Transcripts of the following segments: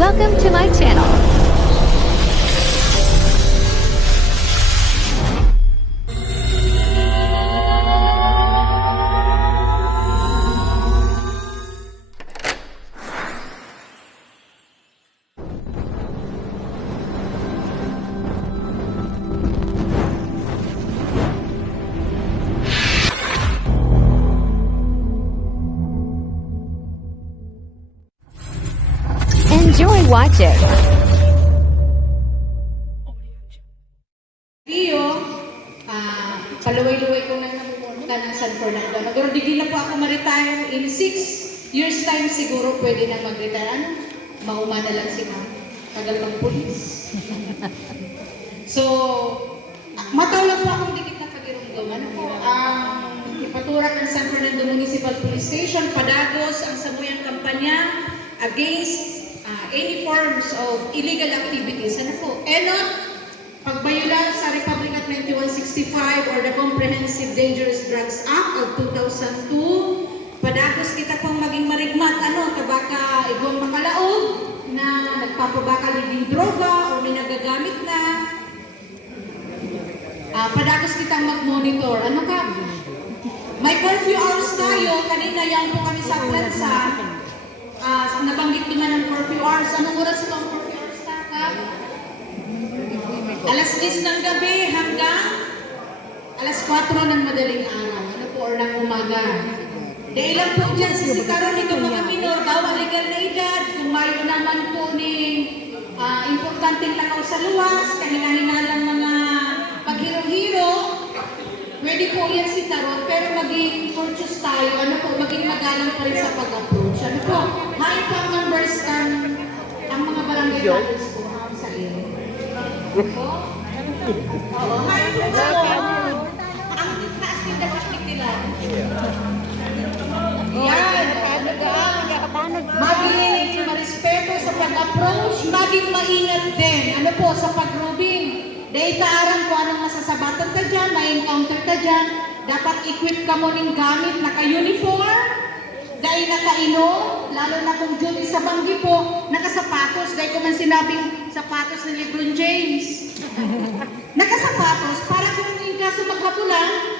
Welcome to my channel. Enjoy watching. Rio, kaluway-luway ko na napupunta ng San Fernando. Pero di na po ako ma-retire in 6 years time siguro pwede na mag-retire. Ano? Mauma na lang si ma'am. Tagal ng pulis. So, mataw lang po akong dikit na kagirong-dom. Ano po? Ipaturak ng San Fernando Municipal Police Station, padagos ang samuyang kampanya against any forms of illegal activities. Ano po? Enot, pagbayula sa Republic Act 9165 or the Comprehensive Dangerous Drugs Act of 2002, padagos kita pong maging marigmat, kabaka ibang makalaog na nagpapabaka liging droga o may nagagamit na. Padagos kitang mag-monitor. Ano ka? May curfew hours tayo. Kanina yan po kami sa Plaza. Nabanggit ko na ng curfew hours. Anong oras po ang curfew hours na? Alas 10 ng gabi hanggang alas 4 ng madaling araw. Ano po, or ng umaga. Dahil lang po dyan, sisikaroon itong mga minor, bawal legal na edad, kung mayo naman po ni importanteng lakaw sa luwas, kahina-hinalang mga paghiro-hiro, pwede po yan si Tarot, pero maging conscious tayo, maging magalang pa rin sa pag-approach. High pang numbers ang mga barangay leaders po, sa iyo. Oo, high pang ang taas nila. Yan. Maging marespeto sa pag-approach, maging maingat din. Sa pag-grouping. Dahil taaran ko anong masasabatan ka dyan, ma-encounter ka dyan, dapat equip ka mo ng gamit, naka-uniform, dahil naka-inom, lalo na kung duty sa banggi po, nakasapatos, dahil ko man sinabing sapatos ni LeBron James. Nakasapatos, para kung yung kaso maghapulan,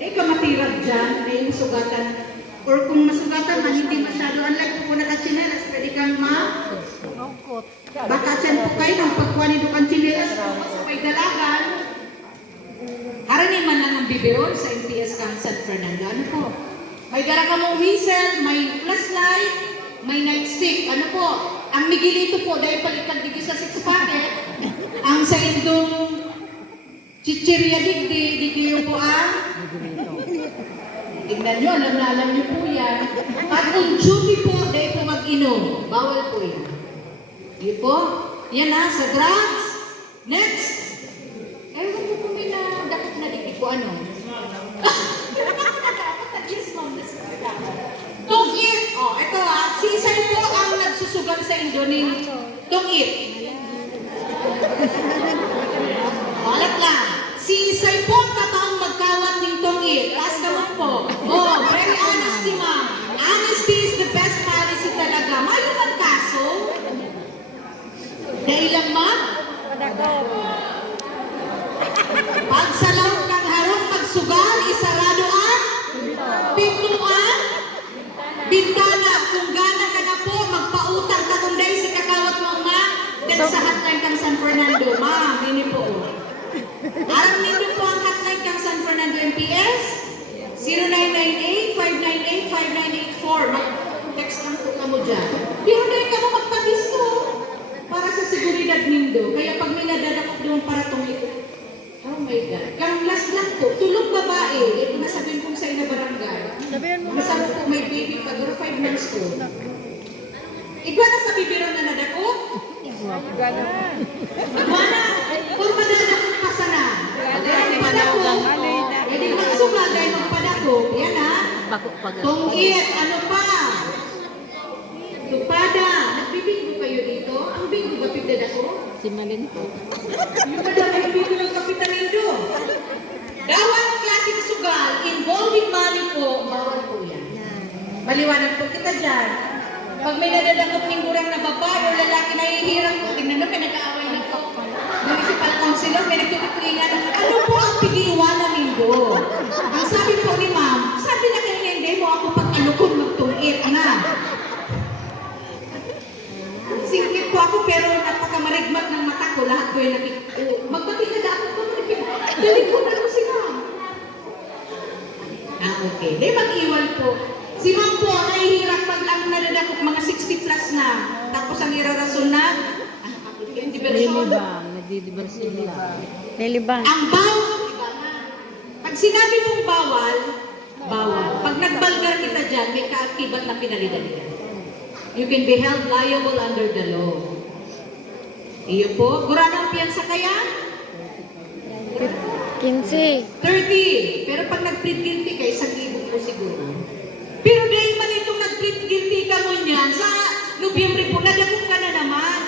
ka matirap dyan, dahil sugatan. Or kung masugatan man, hindi masyado, unlike kung nakachinelas, pwede kang baka dyan po kayo ng pagkuhanin do kang chinelas, sa may dalagan, haranin man lang ang bibiron sa MPS Camp San Fernando. May dara ka mong whistle, may flashlight, may nightstick. Ang migilito po, dahil palitan dito sa 6 packet, ang sa indong chichirya digdi po ang tignan nyo, alam nyo po yan. At kung duty po, dahil po mag-inom, bawal po yan. Di po? Yan sa drugs. Next. Ewan ko kung may nadakot na dikit po, Tungit! Ito si Isay po ang nagsusugan sa Indonesia. Tungit. Alat lang. Si Isay po ang kataong magkawat ng tungit. Taas naman po. Very honesty, ma'am. Honesty is the best policy talaga. Mayo man kaso. Dahil lang, ma'am? Pagsalaw kang harong magsugal, isarado ang pintuan, bintana. Kung gana ka na po, magpautang ka kung dahil si kakawat mo, ma'am. Then sa hotline kang San Fernando, ma'am, hindi po. Alam ninyo po ang hotline kang San Fernando MPS? 0998-598-5984. Mag-text lang po ka mo dyan. Pero dahil ka mo magpabisto para sa seguridad nindo. Kaya pag may nadadakot doon para tumito, oh my God. Kang last lang po, tulong babae. Ito nasabihin kong sa ina barangay. Masabi po may baby pa, 5 months ko. Igwa na sa bibirong na nadakot? Igwa na. Kung madadakot pa sana. Dahil padakot, pwede magsugal dahil magpadakot. Yan Tungit, pa? Tupada. Nagbibingo kayo dito? Ang bingo ba pigdad ako? Si Malin po. Yung madami ang bingo ng Kapitan Indo. Dawang klaseng sugal involving money po, bawal po yan. Maliwanag po kita dyan. Pag may nadadakot ng gurang na babae o lalaki po ako, pero napakamarigmat ng mata ko. Lahat ko yung nakikita. Magbati ka na ako. Dali ko na po si ma'am. Okay. Di mag-iwal po. Si ma'am po, nahihirap pag ang nadadakot mga 60 plus na. Tapos ang irarason na, diversyon. Nagdidibersyon lang. Lilibang. Ang bawal, pag sinabi mong bawal, bawal. Pag nagbalgar kita dyan, may kaakibat na pinalidaligan. You can be held liable under the law. Iyo po, kurang ang piyansa kaya? 15. 30. Pero pag nag-plead guilty ka, 1,000 po siguro. Pero dahil man itong nag-plead guilty ka mo niyan, sa Nobyembre po, nadakot ka na naman,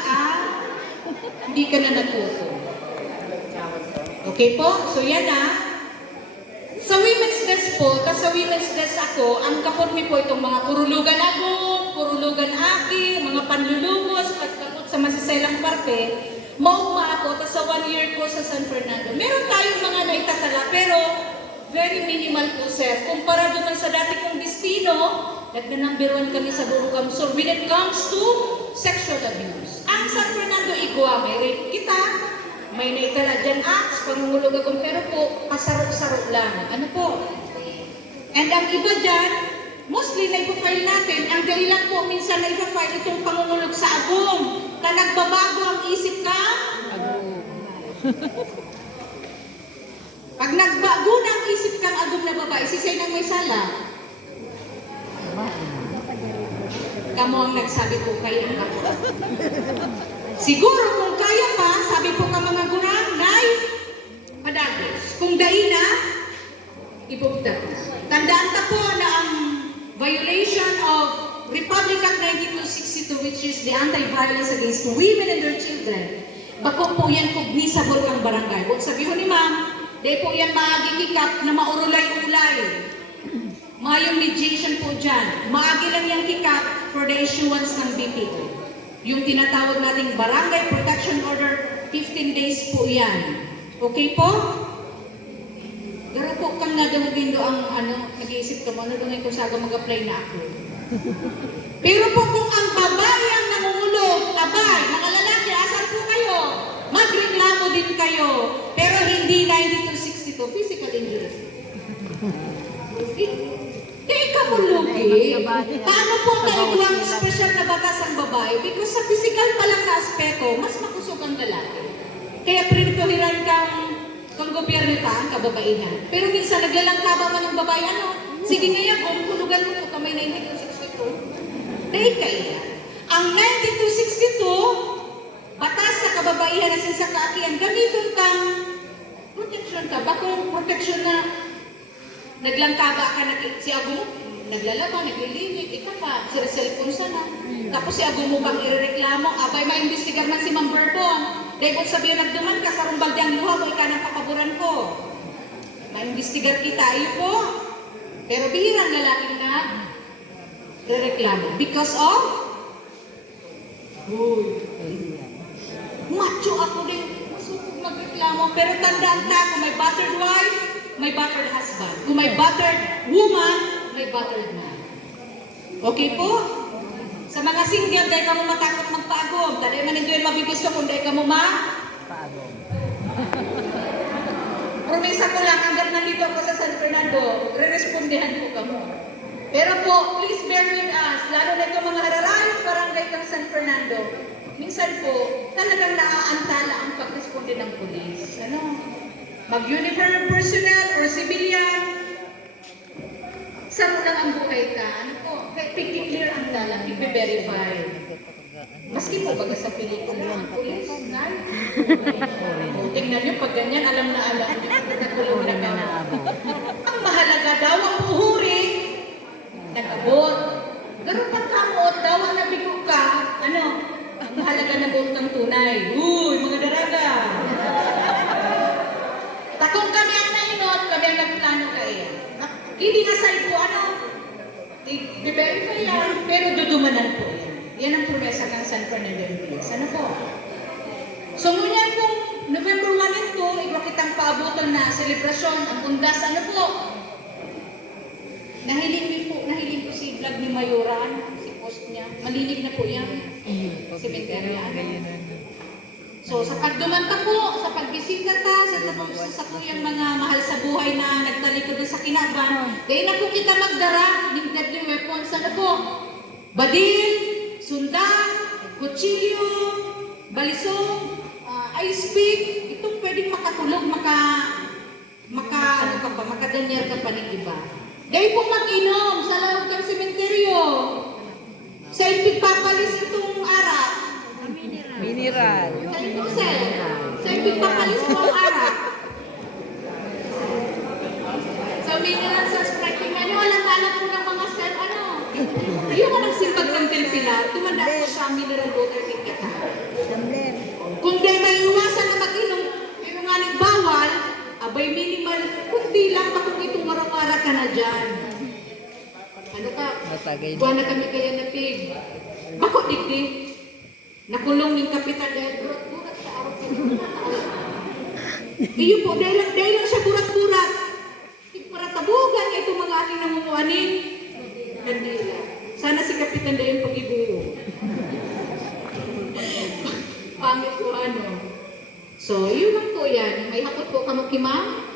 hindi ka na natuto. Okay po? So yan Sa Women's Desk po, kasi sa Women's Desk ako, ang kapormi po itong mga kurulugan agong, kurulugan aki, mga panlulugos, pagkakot sa masiselang parte, maugma ako, tapos sa 1 year ko sa San Fernando. Meron tayong mga naitatala, pero very minimal po, sir. Kumpara naman sa dati kong destino, nagna-number 1 kami sa Burugamsor when it comes to sexual abuse. Ang San Fernando Igua, may rape kita, may naitala dyan acts, pangungulog akong, pero po, pasaro-saro lang. Ano po? And ang iba dyan, mostly na ipafile natin, ang dahilan po, minsan na ipafile itong pangungulog sa agong, na nagbabago ang isip ka? Pag nagbago na ang isip kang agong na babae, sisay nang may sala. Kamu ang nagsabi ko kayo ang ako. Siguro kung kaya pa, sabi po ka mga gurang, nay, padagos. Kung dahil na, ibugtag na. Tandaan ta po na ang violation of Republic Act 9262, which is the Anti-Violence Against Women and Their Children, bako po yan kugni sa Burkang Barangay. Huwag sabihin ni ma'am, dahil po yan maaging kikap na maurulay-ulay. Mayong mediation po dyan. Maagi lang yung kikap for the issuance ng BPO. Yung tinatawag nating Barangay Protection Order, 15 days po yan. Okay po? Pero po kang nadawagin do ang nag-iisip ka mo, ano doon kung saga mag-apply na ako. Pero po kung ang babae ang nangungulog, abay, mga lalaki, asan po kayo? Magreklamo din kayo. Pero hindi 9262, physical injury. Ka mo lugi. Paano po tayo ang special na batas ang babae? Because sa physical pa lang na aspeto, mas makusog ang lalaki. Kaya pinipiliran kang gobyerno ka, ang kababaihan. Pero minsan naglalangkaba man ng babae, sige ngayon, kung hulugan mo ito, may 9262. Dahil kaya. Ang 9262, batas sa kababaihan na sa kaakian, gamiton kang protection ka. Bakong protection na naglangkaba ka na si Ago, naglalaba, naglilinig, ikaw pa, sila cellphone sana. Tapos si Ago mo bang irereklamo, abay maimbestigar man si Ma'am Berton. Dahil kung sabihin nagduman ka sa rumbaldyang luha mo, ika ng kapaboran ko. Maimbestigar kita, iyo po. Pero bihirang lalaking na rereklamo. Because of? Macho ako din. Masukog magreklamo. Pero tandaan ka, kung may battered wife, may battered husband. Kung may battered woman, may battered man. Okay po? Sa mga single, dahil ka mo matakot magpaagom. Dahil man hindi mabibis ka kung dahil ka mo paagom. Promesa ko lang, hanggang nandito ako sa San Fernando, re-respondihan ko ka mo. Pero po, please bear with us, lalo na itong mga hararayong barangay ng San Fernando, minsan po, talagang naaantala ang pag-responde ng pulis. Mag-uniform personnel or civilian, saan mo lang ang buhay ka? I-clear ang dalang, i-verify. Maski po baga sa pelikula ang pulis, tingnan nyo, pag ganyan, alam na nagkulong na ka. Ang mahalaga daw, ang uhuri, nag-abot. Pero pagkamuot daw, ang nabigo ka, ang mahalaga na buot ng tunay. Uy, mga daraga! Takong kami ang nainot, kami ang nagplano kayo. Hindi nga sa'yo po, i-verify yan, pero dudumanan po yan. Yan ang promesa ng San Fernando MPS. Ano po? So, ngunyan kung November 1 and 2, iba kitang paabutan na selebrasyon, ang undas, ano po? Nahiling po si vlog ni Mayura, si post niya. Malinig na po yan. Sementeryo. So sa pagdumanta po, sa pagbisita ta, sa tuyang mga mahal sa buhay na nagtalikod sa kinaban, dahil na po kita magdara ng deadly weapons. Ano po? Badil, sundan, kutsilyo, balisong, ice pick, itong pwedeng makatulog, makadanyar ka pa ng iba. Dahil po mag-inom sa loob ng sementeryo. Sa ipigpapalis itong arak. Mineral. Sa ipigpapalis po ang arak. Sa mineral sa Sprite, walang alam po ng mga sel, ano? Yung walang simpag ng Pilar, tumanda po sa mineral water with kata. Kung di may iwasan na mag-inom, pero nga nagbawal, abay minimal, kundi lang pa kung itong marang-ara ka na dyan. Ano ka? Buwan na kami kaya na pig. Bako digdi. Nakulong yung kapitan dahil burat-burat sa araw. Iyo po, dahil lang siya burat-burat. Tigparatabugan niya itong mga aking namumuanin. Kandila. Sana si kapitan dahil pag-ibuo. Pangit ko ano. So, yun lang po yan. May hapot po kamo kimam.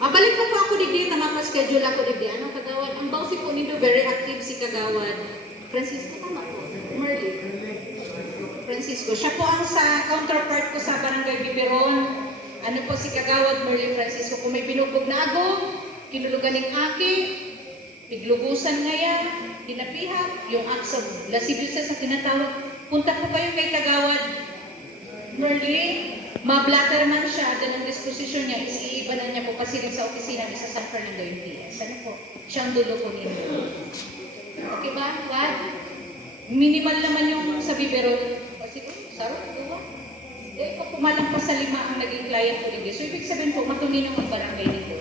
Balik po ako digdi na mapaschedule ako digdi. Anong kagawad? Ang bawsi po nito, very active si kagawad. Francisco, tama po. Merly. Francisco. Siya po ang sa counterpart ko sa Barangay Biberon. Ano po si kagawad Merly Francisco. Kung may binubog na ako, kinulugan ng aki, piglugusan ngayon, tinapihat, yung acts of lasciviousness sa tinatawag. Punta po kayo kay kagawad Merly. Ma-blatter man siya, at ang disposition niya is iibanan niya po kasi rin sa opisina ni sa San Fernando yung PS. Ano po? Siyang dulo po ninyo. Okay ba? What? Minimal naman yung sa biberon. Kasi po, sarap, diba? Eh, pag pumalampas sa 5 ang naging client ko rin. So, ibig sabihin po, matulinong ang barangay nito.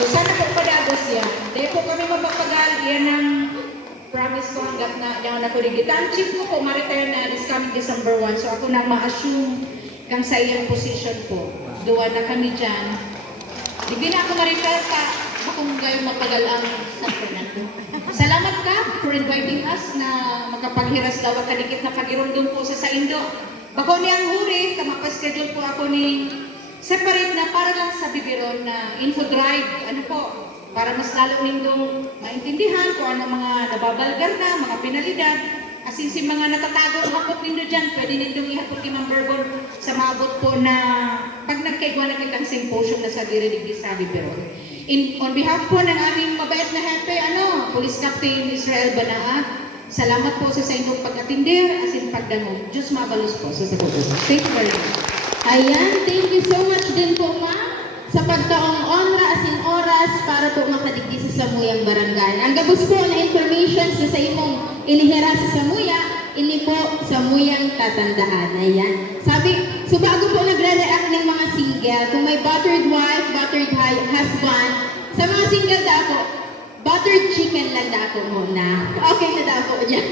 So, sana po padagos yan. Dahil po kami mapapagal, yan ang promise ko hanggat na yan ako rin. Ang chief ko po, ma-retire na this coming December 1. So, ako na ma-assume kang sa iyong position po. Duwa na kami dyan. Hindi na ako ma-retire ka. Kung kayo mapagal ang San Fernando. Salamat ka for inviting us na makapaghiras daw at kadikit na pag-irondon po sa Indo. Bako niyang huri, mapaschedule po ako ni separate na para lang sa Biberon na info drive. Ano po? Para mas lalo nindong maintindihan kung ano mga nababalgar na, mga penalidad. Asin si mga natatago hapot nindo dyan, pwede nindong ihapot ni Ma'am Bourbon sa maabot po na pag nagkaigwa na kitang symposium na sa diridig sa Biberon. On behalf po ng aming mabait na hepe, Police Captain Israel Banaa, salamat po sa inyong pag-atindir, asin pagdangog. Diyos mabalos po sa sagot. Thank you very much. Ayan, thank you so much din po ma'am sa pagtaong onra asin oras para po makadigdi sa Samuyang Barangay. Ang gabos po na information sa imong inihira sa Samuya, ini po Samuyang tatandaan. Ayan. Sabi, so bago po nagre-react ng mga single, kung may buttered wife, buttered husband, sa mga single da ako, buttered chicken lang da ako muna. Okay na da ako dyan.